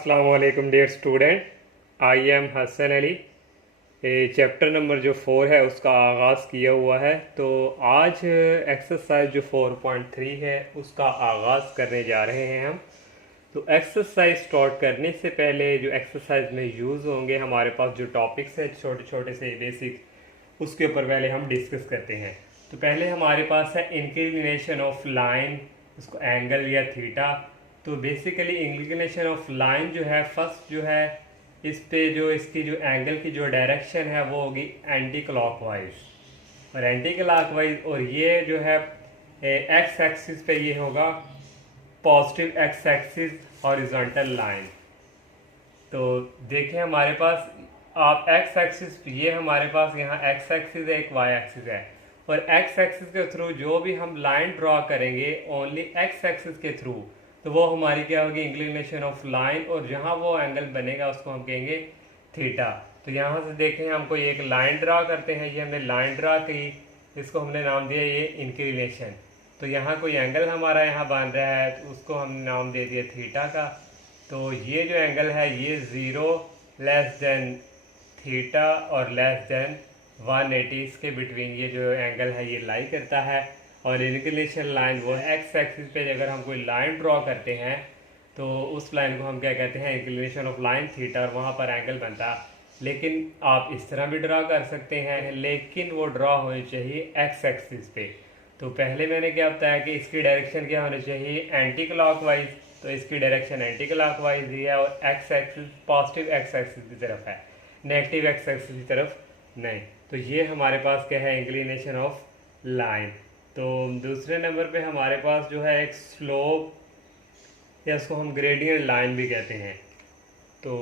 अस्सलामु अलैकुम dear student, I am Hasan Ali. Chapter number जो 4 है उसका आगाज़ किया हुआ है। तो आज एक्सरसाइज जो 4.3 है उसका आगाज़ करने जा रहे हैं हम। तो एक्सरसाइज स्टार्ट करने से पहले जो एक्सरसाइज में यूज़ होंगे हमारे पास जो टॉपिक्स हैं छोटे छोटे से बेसिक, उसके ऊपर पहले हम डिस्कस करते हैं। तो पहले हमारे पास है इंक्लिनेशन ऑफ लाइन, उसको एंगल या थीटा। तो बेसिकली इंक्लिनेशन ऑफ लाइन जो है फर्स्ट जो है इस पे जो इसकी जो एंगल की जो डायरेक्शन है वो होगी एंटी क्लॉकवाइज और एंटी क्लॉकवाइज, और ये जो है एक्स एक्सिस पे ये होगा positive x axis horizontal line. तो देखें हमारे पास आप एक्स एक्सिस, ये हमारे पास यहाँ एक्स एक्सिस है, एक वाई एक्सिस है, और एक्स एक्सिस के थ्रू जो भी हम लाइन ड्रॉ करेंगे ओनली एक्स एक्सिस के थ्रू, तो वो हमारी क्या होगी इंक्लिनेशन ऑफ लाइन, और जहाँ वो एंगल बनेगा उसको हम कहेंगे थीटा। तो यहाँ से देखें हम कोई एक लाइन ड्रा करते हैं, ये हमने लाइन ड्रा की, इसको हमने नाम दिया ये इंक्लिनेशन। तो यहाँ कोई एंगल हमारा यहाँ बन रहा है तो उसको हमने नाम दे दिया थीटा का। तो ये जो एंगल है ये 0 लेस देन थीटा और लेस देन 180 इसके बिटवीन ये जो एंगल है ये लाई करता है। और इंक्लिनेशन लाइन वो एक्स एक्सिस पे अगर हम कोई लाइन ड्रॉ करते हैं तो उस लाइन को हम क्या कहते हैं इंक्लिनेशन ऑफ लाइन थीटा, और वहाँ पर एंगल बनता है। लेकिन आप इस तरह भी ड्रा कर सकते हैं, लेकिन वो ड्रॉ होनी चाहिए एक्स एक्सिस पे। तो पहले मैंने क्या बताया कि इसकी डायरेक्शन क्या होनी चाहिए एंटी क्लॉकवाइज, तो इसकी डायरेक्शन एंटी क्लॉकवाइज ही है, और x axis positive x axis की तरफ है, नेगेटिव एक्स एक्सिस की तरफ नहीं। तो ये हमारे पास क्या है इंक्लिनेशन ऑफ लाइन। तो दूसरे नंबर पे हमारे पास जो है एक स्लोप, या इसको हम ग्रेडियंट लाइन भी कहते हैं। तो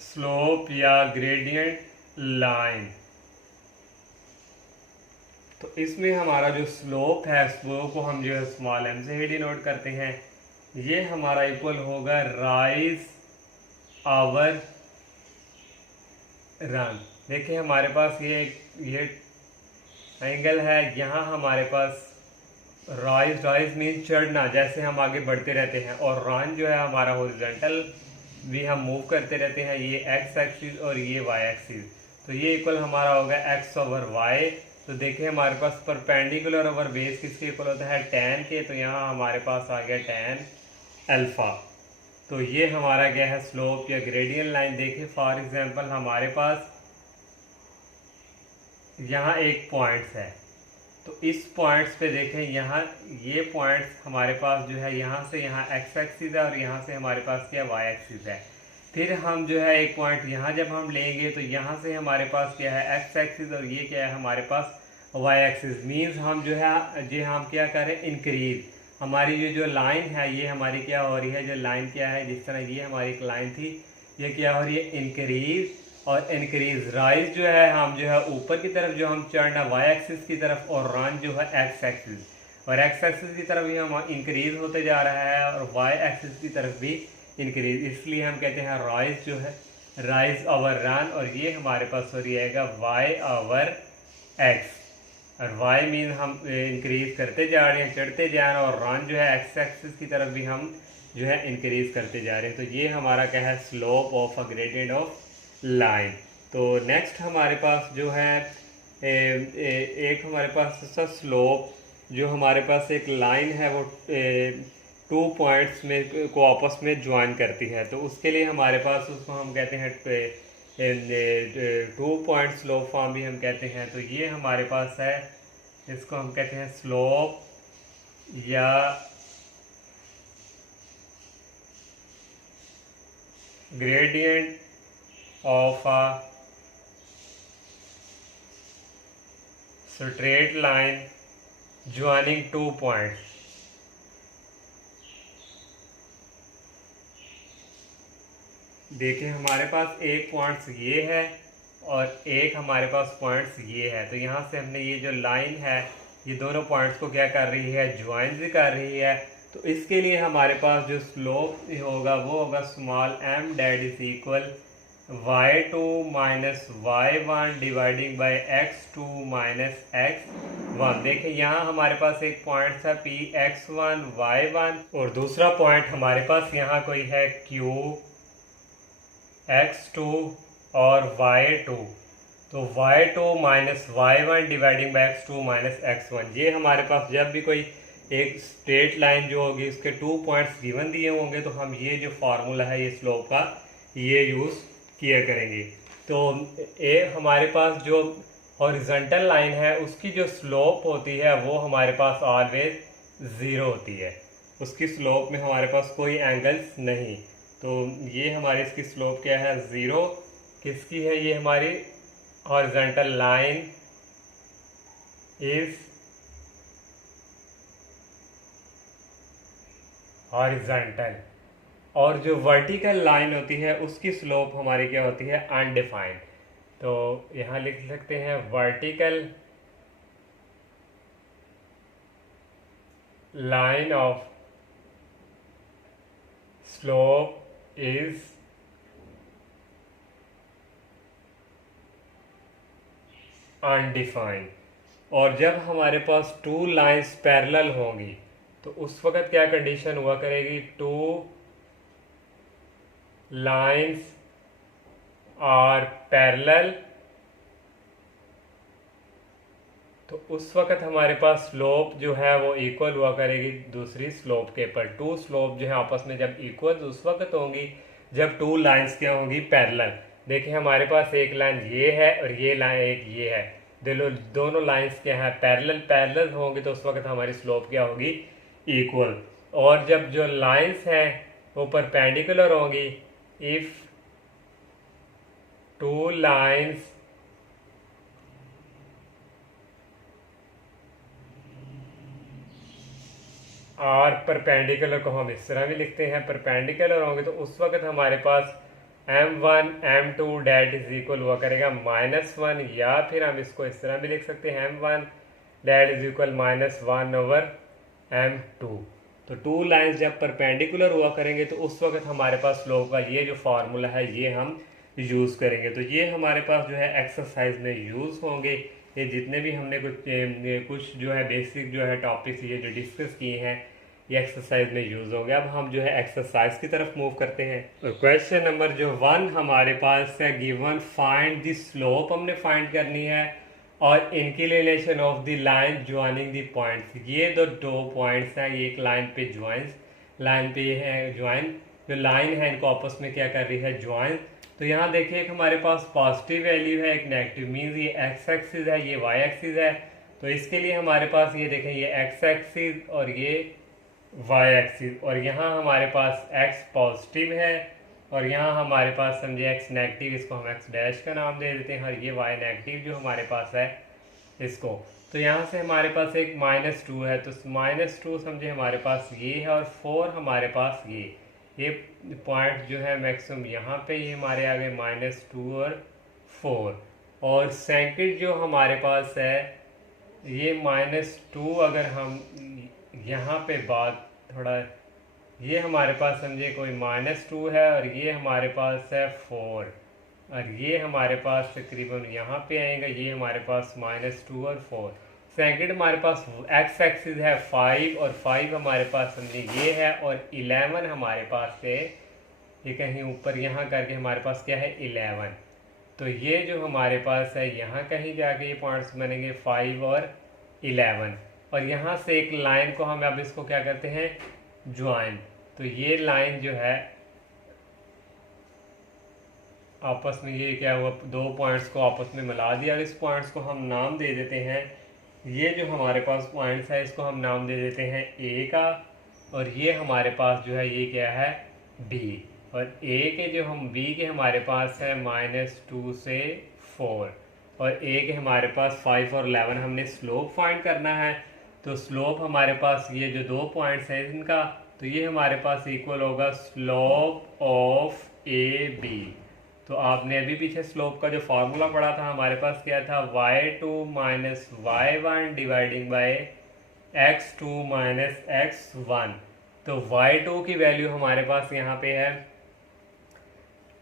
स्लोप या ग्रेडियंट लाइन, तो इसमें हमारा जो स्लोप है स्लोप को हम जो है स्मॉल एम से ही डिनोट करते हैं। ये हमारा इक्वल होगा राइज आवर रन। देखिए हमारे पास ये एंगल है, यहाँ हमारे पास राइज राइज मीन चढ़ना, जैसे हम आगे बढ़ते रहते हैं, और रन जो है हमारा हॉरिजॉन्टल भी हम मूव करते रहते हैं, ये एक्स एक्सिस और ये वाई एक्सिस। तो ये इक्वल हमारा होगा एक्स ओवर वाई। तो देखिए हमारे पास परपेंडिकुलर ओवर बेस किसके इक्वल होता है tan के, तो यहाँ हमारे पास आ गया tan अल्फा। तो ये हमारा क्या है स्लोप या ग्रेडियंट लाइन। देखिए फॉर एग्जांपल हमारे पास यहाँ एक पॉइंट्स है, तो इस पॉइंट्स पे देखें यहाँ ये पॉइंट्स हमारे पास जो है यहाँ से यहाँ एक्स एक्सिस है, और यहाँ से हमारे पास क्या वाई एक्सिस है। फिर हम जो है एक पॉइंट यहाँ जब हम लेंगे तो यहाँ से हमारे पास क्या है एक्स एक्सिस, और ये क्या है हमारे पास वाई एक्सिस। मीन्स हम जो है जी हम क्या करें इंक्रीज, हमारी जो लाइन है ये हमारी क्या हो रही है, जो लाइन क्या है जिस तरह ये हमारी एक लाइन थी ये क्या हो रही है इंक्रीज, और इंक्रीज राइज जो है हम जो है ऊपर की तरफ जो हम चढ़ना वाई एक्सिस की तरफ, और रन जो है एक्स एक्सिस, और एक्स एक्सिस की तरफ भी हम इंक्रीज होते जा रहा है, और वाई एक्सिस की तरफ भी इंक्रीज, इसलिए हम कहते हैं राइज जो है राइज ओवर रन। और ये हमारे पास हो जाएगा वाई ओवर एक्स, और वाई मीन हम इंक्रीज करते जा रहे हैं चढ़ते जा रहे हैं, और रन जो है एक्स एक्सिस की तरफ भी हम जो है इंक्रीज करते जा रहे हैं। तो ये हमारा क्या है slope of a gradient of line. तो नेक्स्ट हमारे पास जो है एक हमारे पास स्लोप, जो हमारे पास एक लाइन है वो 2 पॉइंट्स में को आपस में ज्वाइन करती है, तो उसके लिए हमारे पास उसको हम कहते हैं 2 पॉइंट स्लोप फॉर्म भी हम कहते हैं। तो ये हमारे पास है, इसको हम कहते हैं स्लोप या gradient of a straight line joining 2 points. देखिए हमारे पास एक पॉइंट्स ये है और एक हमारे पास पॉइंट्स ये है, तो यहाँ से हमने ये जो लाइन है ये दोनों पॉइंट्स को क्या कर रही है ज्वाइन भी कर रही है। तो इसके लिए हमारे पास जो स्लोप होगा वो होगा small m that is equal y2 minus y1 dividing by x2 minus x1। देखिए यहाँ हमारे पास एक पॉइंट था p x1 y1 और दूसरा पॉइंट हमारे पास यहाँ कोई है q x2 और y2। तो y2 minus y1 dividing by x2 minus x1, ये हमारे पास जब भी कोई एक स्ट्रेट लाइन जो होगी उसके 2 पॉइंट्स गिवन दिए होंगे तो हम ये जो फार्मूला है ये स्लोप का ये यूज़ किया करेंगे। तो हमारे पास जो हॉरिजॉन्टल लाइन है उसकी जो स्लोप होती है वो हमारे पास ऑलवेज ज़ीरो होती है, उसकी स्लोप में हमारे पास कोई एंगल्स नहीं। तो ये हमारी इसकी स्लोप क्या है, ज़ीरो। किसकी है ये, हमारी हॉरिजॉन्टल लाइन इज हॉरिजॉन्टल। और जो वर्टिकल लाइन होती है उसकी स्लोप हमारी क्या होती है, अनडिफाइंड। तो यहाँ लिख सकते हैं vertical line of slope is undefined. और जब हमारे पास टू लाइंस पैरेलल होंगी तो उस वक्त क्या कंडीशन हुआ करेगी, टू लाइंस आर पैरेलल। तो उस वक्त हमारे पास स्लोप जो है वो इक्वल हुआ करेगी दूसरी स्लोप के पर। टू स्लोप जो है आपस में जब इक्वल उस वक्त होंगी जब टू लाइंस क्या होंगी, पैरेलल। देखिए हमारे पास एक लाइन ये है और ये लाइन एक ये है, दोनों लाइंस क्या है, पैरेलल। पैरेलल होंगी तो उस वक्त हमारी स्लोप क्या होगी, इक्वल। और जब जो लाइंस हैं वो परपेंडिकुलर होंगी, इफ टू लाइंस और परपेंडिकुलर को हम इस तरह भी लिखते हैं, परपेंडिकुलर होंगे तो उस वक्त हमारे पास m1 m2 that is equal हुआ करेगा -1, या फिर हम इसको इस तरह भी लिख सकते हैं m1 that is equal -1 over m2। तो टू लाइंस जब परपेंडिकुलर हुआ करेंगे तो उस वक्त हमारे पास स्लोप का ये जो फार्मूला है ये हम यूज़ करेंगे। तो ये हमारे पास जो है एक्सरसाइज में यूज़ होंगे। ये जितने भी हमने कुछ जो है बेसिक जो है टॉपिक्स ये जो डिस्कस किए हैं ये एक्सरसाइज में यूज़ होंगे। अब हम जो है एक्सरसाइज की तरफ मूव करते हैं। तो क्वेश्चन नंबर जो 1 हमारे पास है गिवन, फाइंड द स्लोप हमने फाइंड करनी है और inclination of the line joining the points. ये दो पॉइंट्स हैं, ये एक लाइन पे लाइन पे है ज्वाइन, जो लाइन है इनको आपस में क्या कर रही है, ज्वाइन। तो यहाँ देखिए एक हमारे पास पॉजिटिव वैल्यू है, एक नेगेटिव, मीन्स ये एक्स एक्सिस है, ये वाई एक्सिस है। तो इसके लिए हमारे पास ये देखें ये एक्स एक्सिस और ये वाई एक्सिस, और यहाँ हमारे पास एक्स पॉजिटिव है और यहाँ हमारे पास समझे एक्स नेगेटिव, इसको हम एक्स डैश का नाम दे देते हैं, और ये वाई नेगेटिव जो हमारे पास है इसको। तो यहाँ से हमारे पास एक -2 है, तो -2 समझे हमारे पास ये है, और 4 हमारे पास ये पॉइंट जो है मैक्सिमम यहाँ पे ये हमारे आ गए -2 और 4। और सेकंड जो हमारे पास है ये -2, अगर हम यहाँ पे बात थोड़ा, ये हमारे पास समझे कोई -2 है और ये हमारे पास है 4, और ये हमारे पास तकरीबन यहाँ पे आएगा, ये हमारे पास -2 और 4। सेकंड हमारे पास एक्स एक्सिस है 5, और 5 हमारे पास समझे ये है, और 11 हमारे पास है ये कहीं ऊपर यहाँ करके हमारे पास क्या है 11। तो ये जो हमारे पास है यहाँ कहीं जाके ये पॉइंट्स बनेंगे 5 और 11, और यहाँ से एक लाइन को हम अब इसको क्या करते हैं, ज्वाइन। तो ये लाइन जो है आपस में ये क्या हुआ, दो पॉइंट्स को आपस में मिला दिया, और इस पॉइंट्स को हम नाम दे देते हैं, ये जो हमारे पास पॉइंट्स है इसको हम नाम दे देते हैं ए का, और ये हमारे पास जो है ये क्या है, बी। और ए के जो हम बी के हमारे पास है -2 से 4, और ए के हमारे पास 5 और 11। हमने स्लोप फाइंड करना है, तो स्लोप हमारे पास ये जो दो पॉइंट्स हैं इनका, तो ये हमारे पास इक्वल होगा स्लोप ऑफ ए बी। तो आपने अभी पीछे स्लोप का जो फार्मूला पढ़ा था हमारे पास क्या था, y2 minus y1 dividing by x2 minus x1। तो y2 की वैल्यू हमारे पास यहाँ पे है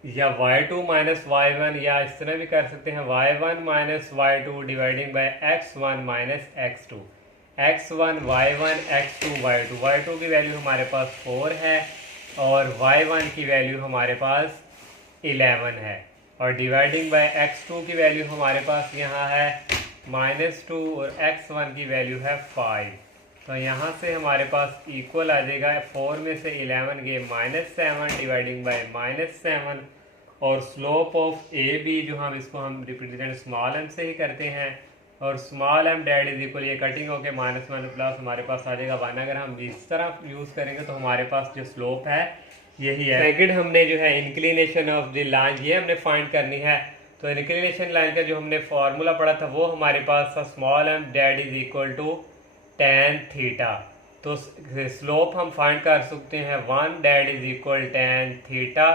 या y2 माइनस y1, या इस तरह भी कर सकते हैं y1 minus y2 dividing by x1 minus x2, x1 y1 x2 y2। y2 की वैल्यू हमारे पास 4 है और y1 की वैल्यू हमारे पास 11 है, और डिवाइडिंग बाय x2 की वैल्यू हमारे पास यहाँ है -2 और x1 की वैल्यू है 5। तो यहाँ से हमारे पास इक्वल आ जाएगा 4 में से 11 गए -7 डिवाइडिंग बाय -7, और स्लोप ऑफ ए बी जो हम रिप्रेजेंट स्मॉल एम से ही करते हैं, और small M that is equal, ये कटिंग होके -1 प्लस हमारे पास आ जाएगा 1। अगर हम इस तरह यूज़ करेंगे तो हमारे पास जो स्लोप है यही है। सेकंड हमने जो है इंक्लिनेशन ऑफ द लाइन ये हमने फाइंड करनी है। तो इंक्लिनेशन लाइन का जो हमने फार्मूला पढ़ा था वो हमारे पास था small M that is equal to tan theta. तो स्लोप हम फाइंड कर सकते हैं 1 that is equal tan theta,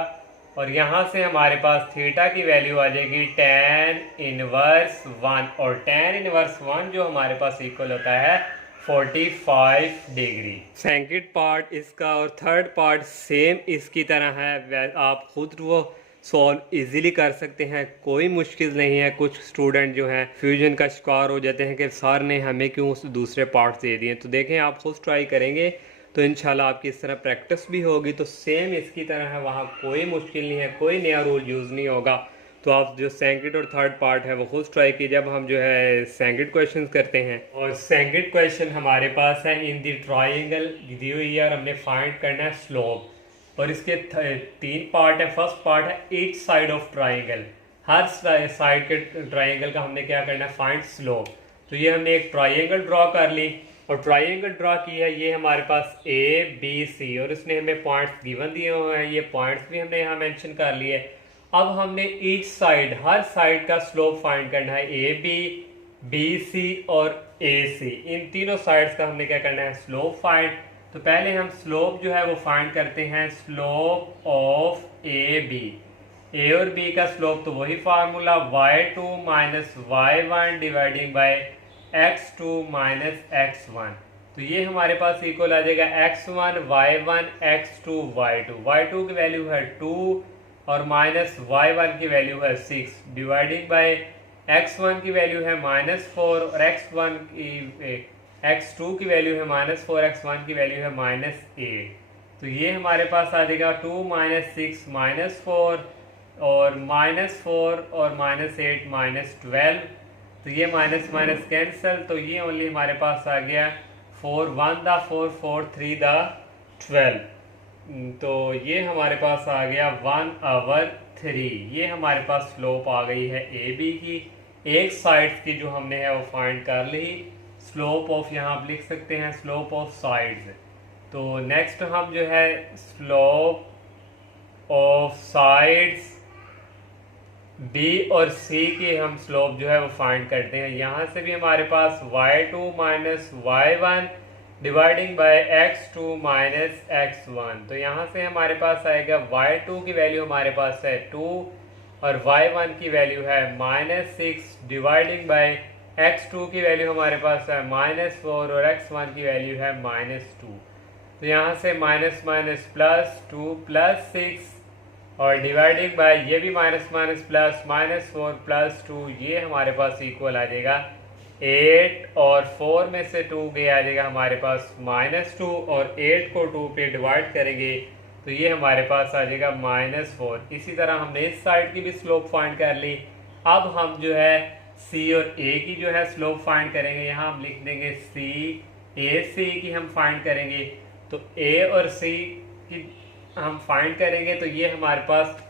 और यहाँ से हमारे पास थीटा की वैल्यू आ जाएगी tan इनवर्स 1, और tan इनवर्स 1 जो हमारे पास इक्वल होता है 45 डिग्री। सेकंड पार्ट इसका और थर्ड पार्ट सेम इसकी तरह है, आप खुद वो सॉल्व इजीली कर सकते हैं, कोई मुश्किल नहीं है। कुछ स्टूडेंट जो हैं फ्यूजन का शिकार हो जाते हैं कि सर ने हमें क्यों उस दूसरे पार्ट्स दे दिए। तो देखें, आप खुद ट्राई करेंगे तो इंशाल्लाह आपकी इस तरह प्रैक्टिस भी होगी, तो सेम इसकी तरह है, वहाँ कोई मुश्किल नहीं है, कोई नया रूल यूज़ नहीं होगा। तो आप जो सेकंड और थर्ड पार्ट है वो खुद ट्राई कीजिए। जब हम जो है सेकंड क्वेश्चन करते हैं, और सेकंड क्वेश्चन हमारे पास है इन दी ट्राइंगल दी हुई है, और हमने फाइंड करना है स्लोप, और इसके 3 पार्ट है। फर्स्ट पार्ट है each side of triangle, her side के ट्राइंगल का हमने क्या करना है, फाइंड स्लोप। तो ये हमने एक ट्राइंगल ड्रॉ कर ली, और ट्राइंगल ड्रॉ की है, ये हमारे पास ए बी सी, और इसने हमें पॉइंट्स गिवन दिए हुए हैं, ये पॉइंट्स भी हमने यहाँ मेंशन कर लिए। अब हमने ईच साइड, हर साइड का स्लोप फाइंड करना है, ए बी सी और ए सी, इन तीनों साइड्स का हमने क्या करना है, स्लोप फाइंड। तो पहले हम स्लोप जो है वो फाइंड करते हैं, स्लोप ऑफ ए बी। ए और बी का स्लोप तो वही formula y2 minus y1 dividing by x2 minus x1। तो ये हमारे पास इक्वल आ जाएगा x1 y1 x2 y2। y2 की वैल्यू है 2 और माइनस y1 की वैल्यू है 6 डिवाइडिंग बाय x1 की वैल्यू है -4 और x2 की वैल्यू है -4, x1 की वैल्यू है -8। तो ये हमारे पास आ जाएगा 2 माइनस 6 -4 और -4 और -8 -12। तो ये माइनस माइनस कैंसिल, तो ये ओनली हमारे पास आ गया 4 1 दा 4 4 3 दा 12। तो ये हमारे पास आ गया 1/3। ये हमारे पास स्लोप आ गई है ए बी की, एक साइड की जो हमने है वो फाइंड कर ली। स्लोप ऑफ यहाँ आप लिख सकते हैं स्लोप ऑफ साइड्स। तो नेक्स्ट हम जो है स्लोप ऑफ साइड्स बी और सी की हम स्लोप जो है वो फाइंड करते हैं। यहाँ से भी हमारे पास y2 minus y1 dividing by x2 minus x1। तो यहाँ से हमारे पास आएगा y2 की वैल्यू हमारे पास है 2 और y1 की वैल्यू है -6 डिवाइडिंग बाय x2 की वैल्यू हमारे पास है -4 और x1 की वैल्यू है -2। तो यहाँ से माइनस माइनस प्लस 2 प्लस 6 और डिवाइडिंग बाय ये भी माइनस माइनस प्लस -4 प्लस 2, ये हमारे पास इक्वल आ जाएगा 8 और 4 में से 2 गया आ जाएगा हमारे पास -2 और 8 को 2 पे डिवाइड करेंगे तो ये हमारे पास आ जाएगा -4। इसी तरह हमने इस साइड की भी स्लोप फाइंड कर ली। अब हम जो है सी और ए की जो है स्लोप फाइंड करेंगे। यहाँ हम लिख देंगे सी, ए सी की हम फाइंड करेंगे। तो ए और सी की हम फाइंड करेंगे तो ये हमारे पास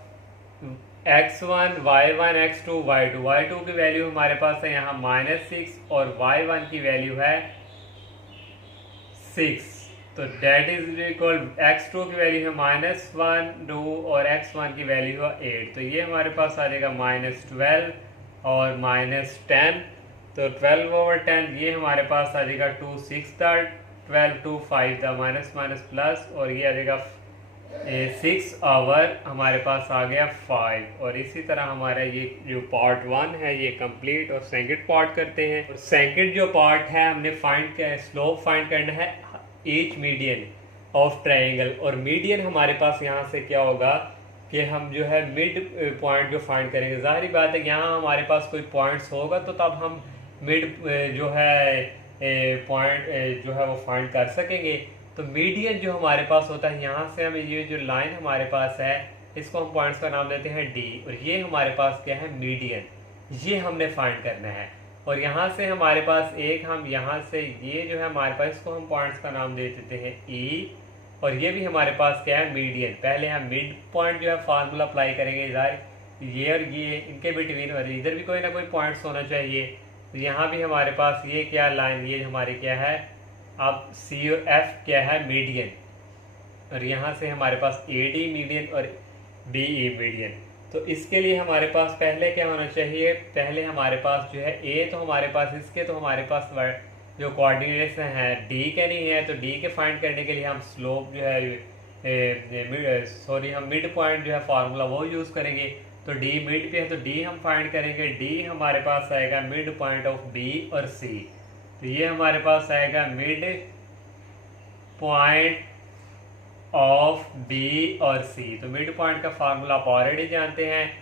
x1 y1 x2 y2, y2 की वैल्यू हमारे पास है यहाँ -6 और y1 की वैल्यू है 6। तो डेट इज इक्वल x2 की वैल्यू है -1 2 और x1 की वैल्यू है 8। तो ये हमारे पास आ जाएगा -12 और -10। तो 12/10 ये हमारे पास आ जाएगा 2 6 दा 12 2 5 दा माइनस माइनस प्लस, और ये आ जाएगा 6 आवर हमारे पास आ गया 5। और इसी तरह हमारा ये जो पार्ट 1 है ये कंप्लीट, और सेकंड पार्ट करते हैं। और सेकंड जो पार्ट है हमने फाइंड किया है, स्लोप फाइंड करना है ईच मीडियन ऑफ ट्रायंगल। और मीडियन हमारे पास यहाँ से क्या होगा, कि हम जो है मिड पॉइंट जो फाइंड करेंगे। ज़ाहिर बात है यहाँ हमारे पास कोई पॉइंट्स होगा तो तब हम मिड जो है पॉइंट जो है वो फाइंड कर सकेंगे। तो मीडियन जो हमारे पास होता है, यहाँ से हमें ये जो लाइन हमारे पास है इसको हम पॉइंट्स का नाम देते हैं डी, और ये हमारे पास क्या है, मीडियन, ये हमने फाइंड करना है। और यहाँ से हमारे पास एक, हम यहाँ से ये जो है हमारे पास, इसको हम पॉइंट्स का नाम दे देते हैं ई, और ये भी हमारे पास क्या है, मीडियन। पहले हम मिड पॉइंट जो है फार्मूला अप्लाई करेंगे, ज़ाहिर ये और ये इनके बिटवीन, और इधर भी कोई ना कोई पॉइंट्स होना चाहिए। तो यहाँ भी हमारे पास ये क्या लाइन, ये हमारी क्या है, अब सी और एफ क्या है, मीडियन, और यहाँ से हमारे पास ए डी मीडियन और बी ई मीडियन। तो इसके लिए हमारे पास पहले क्या होना चाहिए, पहले हमारे पास जो है ए, तो हमारे पास इसके, तो हमारे पास जो कोऑर्डिनेट्स हैं डी के नहीं है, तो डी के फाइंड करने के लिए हम स्लोप जो है सॉरी हम मिड पॉइंट जो है फार्मूला वो यूज़ करेंगे। तो डी मिड पे है तो डी हम फाइंड करेंगे, डी हमारे पास आएगा मिड पॉइंट ऑफ बी और सी। तो ये हमारे पास आएगा मिड पॉइंट ऑफ बी और सी। तो मिड पॉइंट का फार्मूला आप ऑलरेडी जानते हैं,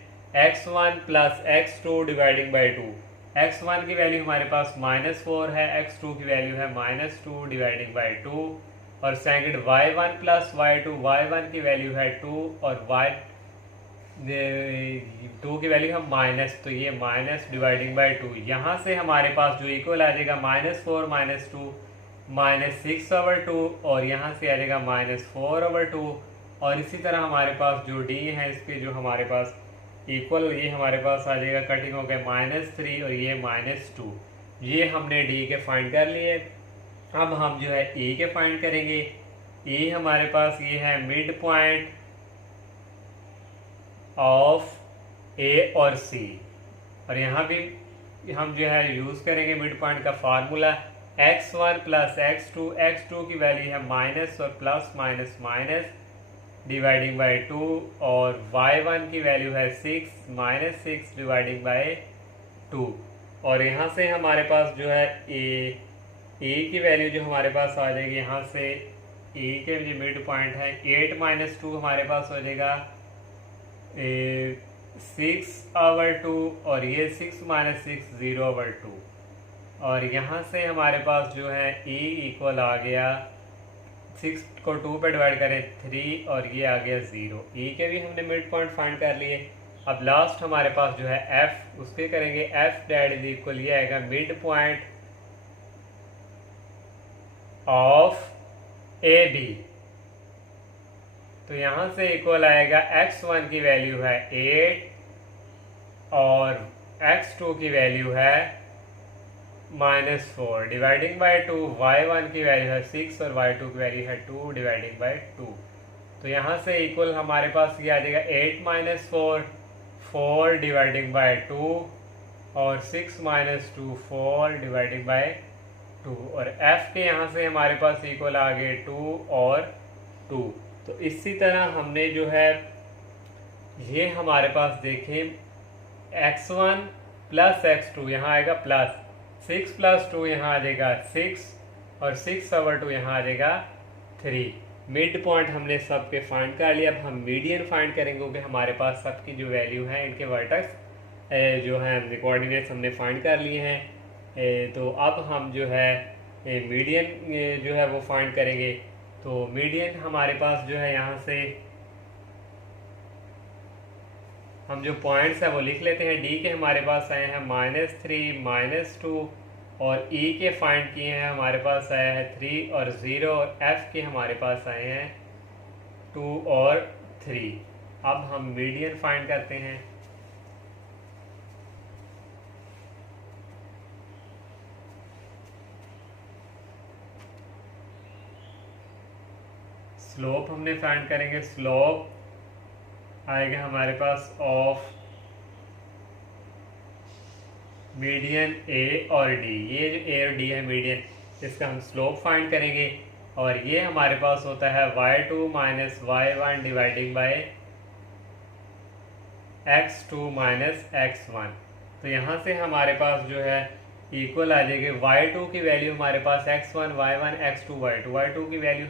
x1 plus x2 dividing by 2। x1 की वैल्यू हमारे पास -4 है, x2 की वैल्यू है -2 डिवाइडिंग बाई 2, और second y1 plus y2, y1 की वैल्यू है 2 और y2 की वैल्यू है माइनस, तो ये माइनस डिवाइडिंग बाई 2। यहाँ से हमारे पास जो इक्वल आ जाएगा -4 -2 -6/2, और यहाँ से आ जाएगा -4/2, और इसी तरह हमारे पास जो डी है इसके जो हमारे पास इक्वल, ये हमारे पास आ जाएगा कटिंग हो गया -3 और ये -2। ये हमने डी के फाइंड कर लिए। अब हम जो है ई के फाइंड करेंगे। ई हमारे पास ये है मिड पॉइंट ऑफ ए और सी, और यहाँ भी हम जो है यूज़ करेंगे मिड पॉइंट का formula, x1 plus x2, x2 की वैल्यू है माइनस और plus minus minus dividing by 2, और y1 की वैल्यू है 6 -6 डिवाइडिंग बाई 2, और यहाँ से हमारे पास जो है ए की वैल्यु जो हमारे पास आ जाएगी, यहाँ से ए के जो मिड पॉइंट है 8 - 2 हमारे पास हो जाएगा 6/2, और ये 6 - 6 0/2, और यहाँ से हमारे पास जो है e इक्वल आ गया, 6 को 2 पे डिवाइड करें 3, और ये आ गया 0। e के भी हमने मिड पॉइंट फाइंड कर लिए। अब लास्ट हमारे पास जो है f, उसके करेंगे f डैट इज इक्वल, ये आएगा mid point of A B. तो यहाँ से इक्वल आएगा x1 की वैल्यू है 8 और x2 की वैल्यू है -4 डिवाइडिंग बाई 2, y1 की वैल्यू है 6 और y2 की वैल्यू है 2 डिवाइडिंग बाई 2। तो यहाँ से इक्वल हमारे पास ये आ जाएगा 8 - 4 4 डिवाइडिंग बाई 2, और 6 - 2 4 डिवाइडिंग बाई 2, और f के यहाँ से हमारे पास इक्वल आ गए 2 और 2। तो इसी तरह हमने जो है ये हमारे पास देखें x1 प्लस x2 यहाँ आएगा प्लस 6 + 2 यहाँ आ जाएगा 6, और 6/2 यहाँ आ जाएगा 3। मिड पॉइंट हमने सबके फाइंड कर लिया। अब हम मीडियन फाइंड करेंगे, क्योंकि हमारे पास सबकी जो वैल्यू है इनके वर्टेक्स जो है कोऑर्डिनेट्स हमने फाइंड कर लिए हैं। तो अब हम जो है मीडियन जो है वो फाइंड करेंगे। तो मीडियन हमारे पास जो है यहाँ से हम जो पॉइंट्स है वो लिख लेते हैं। डी के हमारे पास आए हैं -3 -2, और ई के फाइंड किए हैं हमारे पास आया है 3 और 0, और एफ के हमारे पास आए हैं 2 और 3। अब हम मीडियन फाइंड करते हैं। स्लोप हमने फाइंड करेंगे, स्लोप आएगा हमारे पास ऑफ मीडियन ए और डी। ये जो ए और डी है मीडियन, इसका हम स्लोप फाइंड करेंगे, और ये हमारे पास होता है y2 - y1 dividing by x2 - x1। तो यहाँ से हमारे पास जो है इक्वल आ जाएगी y2 की वैल्यू हमारे पास x1 y1 x2 y2, y2 की वैल्यू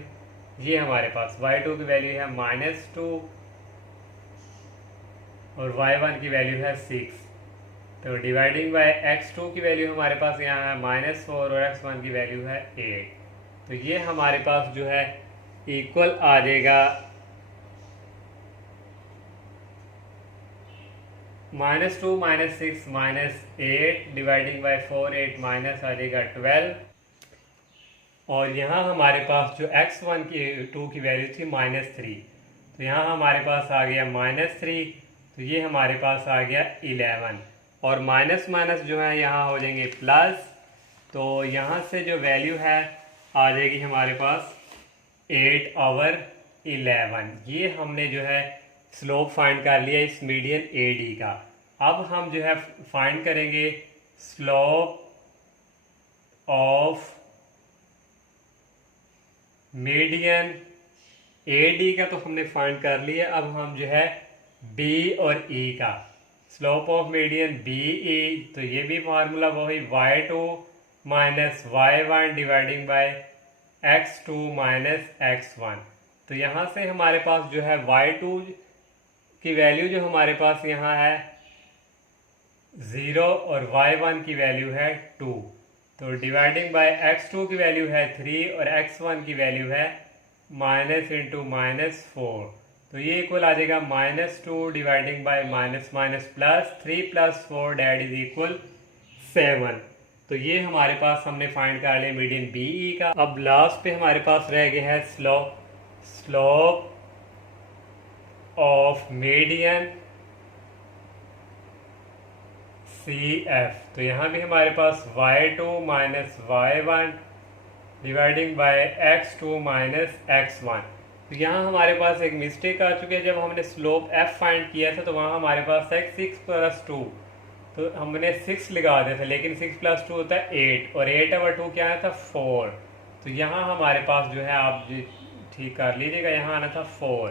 ये हमारे पास y2 की वैल्यू है -2 और y1 की वैल्यू है 6। तो डिवाइडिंग बाय x2 की वैल्यू हमारे पास यहाँ है -4 और x1 की वैल्यू है 8। तो ये हमारे पास जो है इक्वल आ जाएगा -2 -6 -8 डिवाइडिंग बाय 4, 8 माइनस आ जाएगा 12। और यहाँ हमारे पास जो x1 की 2 की वैल्यू थी -3, तो यहाँ हमारे पास आ गया -3, तो ये हमारे पास आ गया 11। और माइनस माइनस जो है यहाँ हो जाएंगे प्लस, तो यहाँ से जो वैल्यू है आ जाएगी हमारे पास 8/11। ये हमने जो है स्लोप फाइंड कर लिया इस मीडियन AD का। अब हम जो है फाइंड करेंगे स्लोप ऑफ मीडियन AD का, तो हमने फाइंड कर लिया। अब हम जो है B और E का, स्लोप ऑफ मीडियन BE, तो ये भी फार्मूला वही y2 minus y1 dividing by x2 minus x1। तो यहाँ से हमारे पास जो है y2 की वैल्यू जो हमारे पास यहाँ है 0 और y1 की वैल्यू है 2। तो डिवाइडिंग बाय x2 की वैल्यू है 3 और x1 की वैल्यू है -(-4). तो ये इक्वल आ जाएगा -2 dividing by minus minus plus 3 + 4 that is equal 7। तो ये हमारे पास हमने फाइंड कर लिया मीडियन BE का। अब लास्ट पे हमारे पास रह गया है स्लोप ऑफ मीडियन CF। तो यहाँ भी हमारे पास y2 minus y1 dividing by x2 minus x1। तो यहाँ हमारे पास एक मिस्टेक आ चुकी है। जब हमने स्लोप f फाइंड किया था तो वहाँ हमारे पास है 6 + 2, तो हमने 6 लगा दिया था, लेकिन 6 + 2 होता है 8 और 8/2 क्या आया था 4। तो यहाँ हमारे पास जो है, आप ठीक कर लीजिएगा, यहाँ आना था 4।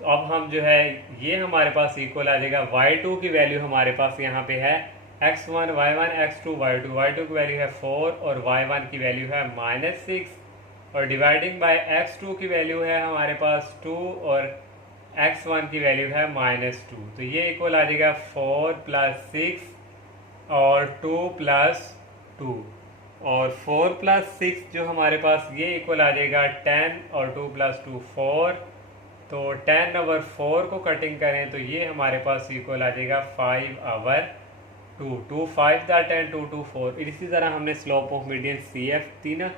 तो अब हम जो है ये हमारे पास इक्वल आ जाएगा y2 की वैल्यू हमारे पास यहाँ पे है x1 y1 x2 y2। y2 की वैल्यू है 4 और y1 की वैल्यू है -6 और डिवाइडिंग बाय x2 की वैल्यू है हमारे पास 2 और x1 की वैल्यू है -2। तो ये इक्वल आ जाएगा 4 + 6 और 2 + 2 और 4 + 6 जो हमारे पास ये इक्वल आ जाएगा 10 और 2 + 2 4। तो 10/4 को कटिंग करें तो ये हमारे पास इक्वल आ जाएगा 5/2। 2 5 दा 10 2 2 4। इसी तरह हमने स्लोप ऑफ मीडियन CF तीन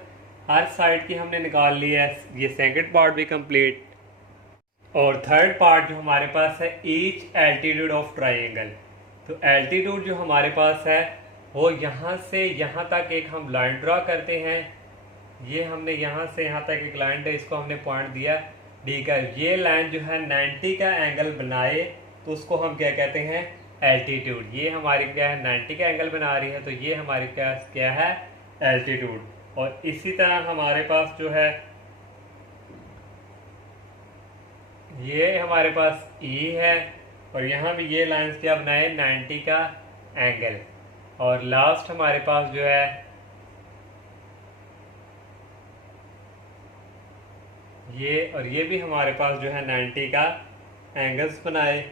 हर साइड की हमने निकाल ली है। ये सेकंड पार्ट भी कंप्लीट। और थर्ड पार्ट जो हमारे पास है ईच एल्टीट्यूड ऑफ ट्राइंगल। तो एल्टीट्यूड जो हमारे पास है वो यहाँ से यहाँ तक एक हम लाइन ड्रा करते हैं। ये हमने यहाँ से यहाँ तक एक लाइन है, इसको हमने पॉइंट दिया डी का। ये लाइन जो है 90 का एंगल बनाए तो उसको हम क्या कहते हैं, एल्टीट्यूड। ये हमारी क्या है 90 का एंगल बना रही है, तो ये हमारी क्या है एल्टीट्यूड। और इसी तरह हमारे पास जो है ये हमारे पास E है और यहाँ भी ये लाइंस क्या बनाए 90 का एंगल। और लास्ट हमारे पास जो है ये, और ये भी हमारे पास जो है 90 का एंगल्स बनाए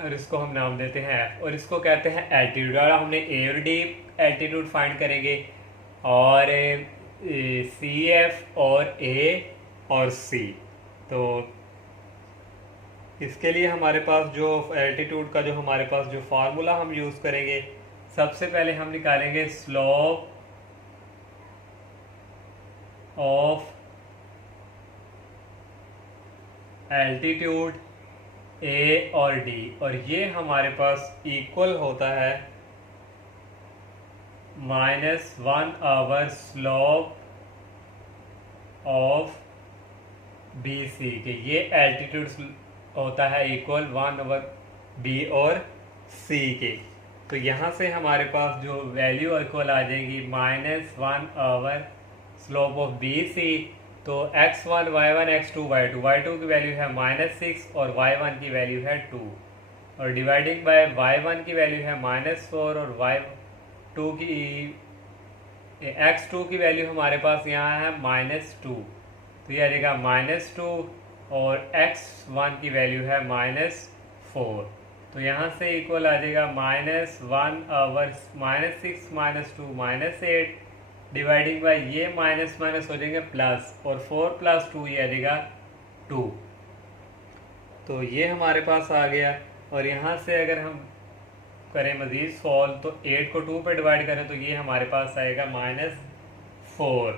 और इसको हम नाम देते हैं F और इसको कहते हैं एल्टीट्यूड। और हमने A और D एल्टीट्यूड फाइंड करेंगे और CF और A और C। तो इसके लिए हमारे पास जो एल्टीट्यूड का जो हमारे पास जो फार्मूला हम यूज़ करेंगे, सबसे पहले हम निकालेंगे स्लोप ऑफ एल्टीट्यूड A और D, और ये हमारे पास इक्वल होता है -1/, स्लोप ऑफ BC के। ये एल्टीट्यूड होता है इक्वल 1/B और C के। तो यहाँ से हमारे पास जो वैल्यू इक्वल आ जाएगी -1/, स्लोप ऑफ BC। तो x1 y1 x2 y2, y2 की वैल्यू है -6 और y1 की वैल्यू है 2 और डिवाइडिंग बाय y1 की वैल्यू है -4 और y2 की x2 की वैल्यू हमारे पास यहाँ है -2। तो ये आ जाएगा -2 और x1 की वैल्यू है -4। तो यहाँ से इक्वल आ जाएगा -6 -2 -8 डिवाइडिंग बाय ये माइनस माइनस हो जाएंगे प्लस, और 4 + 2 ये आ जाएगा 2। तो ये हमारे पास आ गया। और यहाँ से अगर हम करें मज़ीद सॉल्व तो 8 को 2 पे डिवाइड करें तो ये हमारे पास आएगा -4।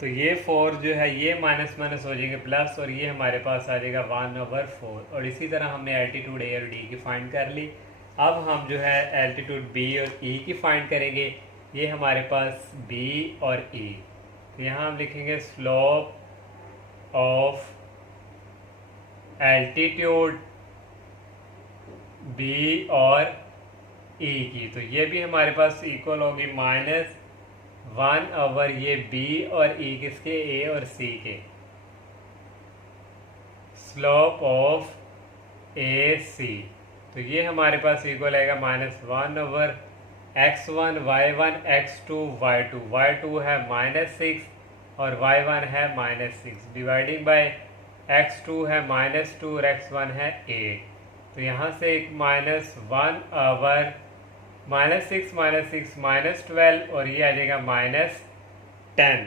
तो ये 4 जो है ये माइनस माइनस हो जाएंगे प्लस, और ये हमारे पास आ जाएगा 1/4। और इसी तरह हमने एल्टीट्यूड ए और डी की फाइंड कर ली। अब हम जो है एल्टीट्यूड बी और ई की फाइंड करेंगे। ये हमारे पास बी और ई। तो यहाँ हम लिखेंगे स्लोप ऑफ एल्टीट्यूड बी और ई की, तो ये भी हमारे पास इक्वल होगी -1/, ये बी और ई किसके, ए और सी के। स्लोप ऑफ ए सी, तो ये हमारे पास इक्वल आएगा -1/x1 y1 x2 y2। y2 है -6 और y1 है -6 डिवाइडिंग बाय x2 है -2 और x1 है 8। तो यहाँ से एक -1/, -6 -6 -12, और ये आ जाएगा -10।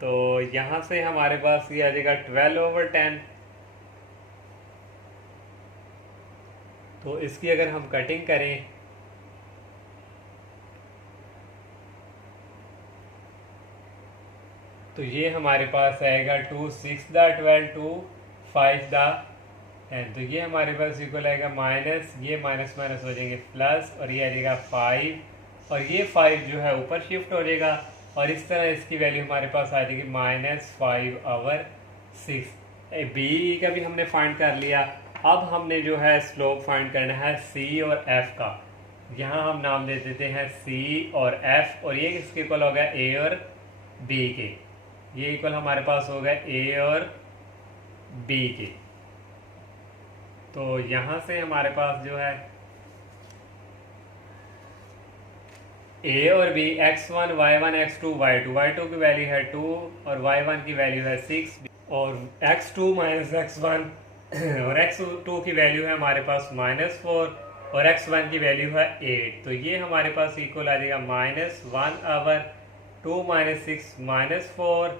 तो यहाँ से हमारे पास ये आ जाएगा 12/10। तो इसकी अगर हम कटिंग करें तो ये हमारे पास आएगा 2 6 12 2 5 10। तो ये हमारे पास इक्वल आएगा माइनस, ये माइनस माइनस हो जाएंगे प्लस, और ये आ जाएगा 5, और ये 5 जो है ऊपर शिफ्ट हो जाएगा, और इस तरह इसकी वैल्यू हमारे पास आ जाएगी -5/6। बी का भी हमने फाइंड कर लिया। अब हमने जो है स्लोप फाइंड करना है सी और एफ का। यहाँ हम नाम दे देते हैं सी और एफ, और ये किसके इक्वल हो गया, ए और बी के। ये इक्वल हमारे पास हो गया ए और बी के। तो यहाँ से हमारे पास जो है ए और B, x1 y1 x2 y2। y2 की वैल्यू है 2 और y1 की वैल्यू है 6, और x2 - x1 और x2 की वैल्यू है हमारे पास -4 और x1 की वैल्यू है 8। तो ये हमारे पास इक्वल आ जाएगा -1/2 - 6 -4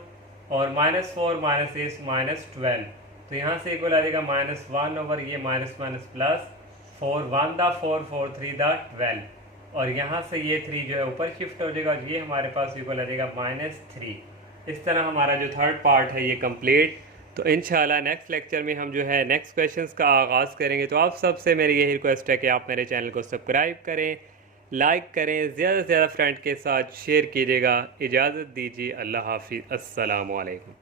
और -4 - 8 -12। तो यहाँ से इक्वल आ जाएगा -1/, ये माइनस माइनस प्लस, 4 1 दा 4 4 3 दा 12, और यहाँ से ये 3 जो है ऊपर शिफ्ट हो जाएगा, ये हमारे पास इक्वल आ जाएगा -3। इस तरह हमारा जो थर्ड पार्ट है ये कंप्लीट। तो इंशाल्लाह नेक्स्ट लेक्चर में हम जो है नेक्स्ट क्वेश्चंस का आगाज़ करेंगे। तो आप सबसे मेरी यही रिक्वेस्ट है कि आप मेरे चैनल को सब्सक्राइब करें, लाइक करें, ज़्यादा से ज़्यादा फ्रेंड के साथ शेयर कीजिएगा। इजाज़त दीजिए, अल्लाह हाफिज़, अस्सलामु अलैकुम।